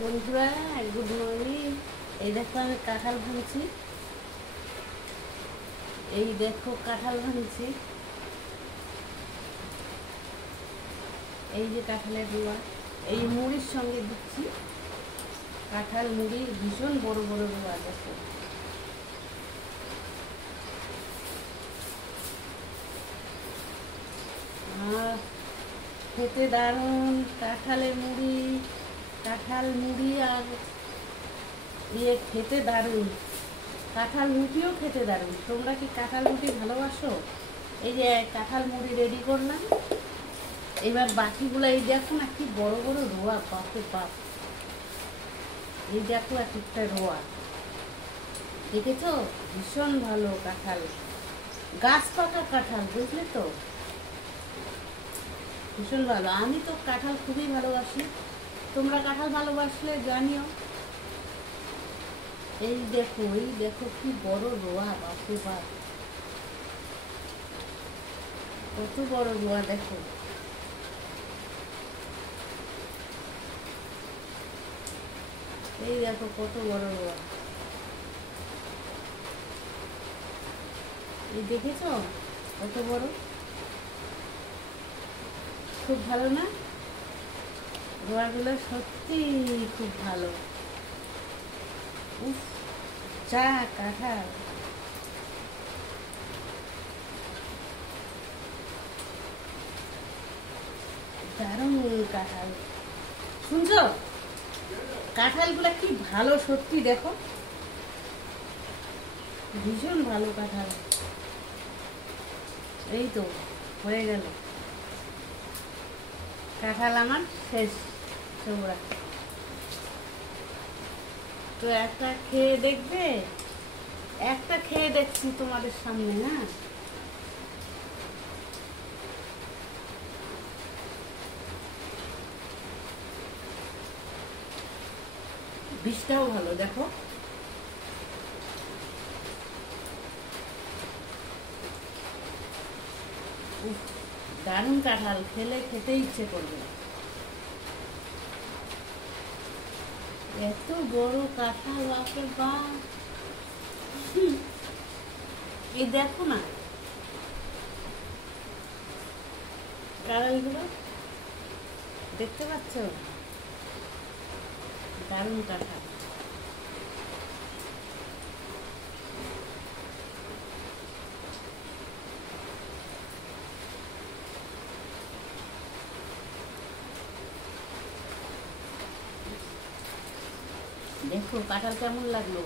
বন্ধুরা, good morning. এই দেখো আমি কাঁঠাল ভাঙছি। এই দেখো কাঁঠাল ভাঙছি। এই যে কাঁঠালের রোয়া, এই মুড়ির সঙ্গে দিচ্ছি। কাঁঠাল মুড়ি ভীষণ বড় বড় রোয়া দেখো। আর খেতে দারুণ কাঁঠালের মুড়ি। কাঁঠাল মুড়ি আর খেতে দারুণ। কাঁঠাল রুটিও খেতে দারুণ। তোমরা কি কাঁঠাল রুটি ভালোবাসো? এই যে কাঁঠাল মুড়ি রেডি করলাম। এবার বাকিগুলো এই দেখো না, কি বড় বড় রোয়া, বাপরে বাপ। এই দেখো এক একটা রোয়া, দেখেছ? ভীষণ ভালো কাঁঠাল, গাছ পাকা কাঁঠাল, বুঝলে তো? ভীষণ ভালো। আমি তো কাঁঠাল খুবই ভালোবাসি। তোমরা কাঁঠাল ভালোবাসলে জানিও। এই দেখো কি বড় রোয়া, বাপরে বাপ, কত বড় রোয়া দেখো। এই দেখো কত বড় রোয়া। এই দেখেছ কত বড়? খুব ভালো না? রোয়াগুলো সত্যি খুব ভালো। উফ, চা কাঁঠাল। দারুণ কাঁঠাল। শুনছ? কাঁঠালগুলা কি ভালো সত্যি, দেখো ভীষণ ভালো কাঁঠাল। এই তো হয়ে গেল কাঁঠাল আমার শেষ। তোমরা তো একটা খেয়ে দেখবে? একটা খেয়ে দেখছি তোমাদের সামনে। না, বিষটাও ভালো, দেখো। দারুণ কাঁঠাল, খেলে খেতে ইচ্ছে করবে। এত বড় কাঁঠাল, বাপরে বাপ। এই দেখো না কাঁঠালগুলো, দেখতে পাচ্ছ? দারুণ কাঁঠাল। দেখো কাঁঠাল কেমন লাগলো।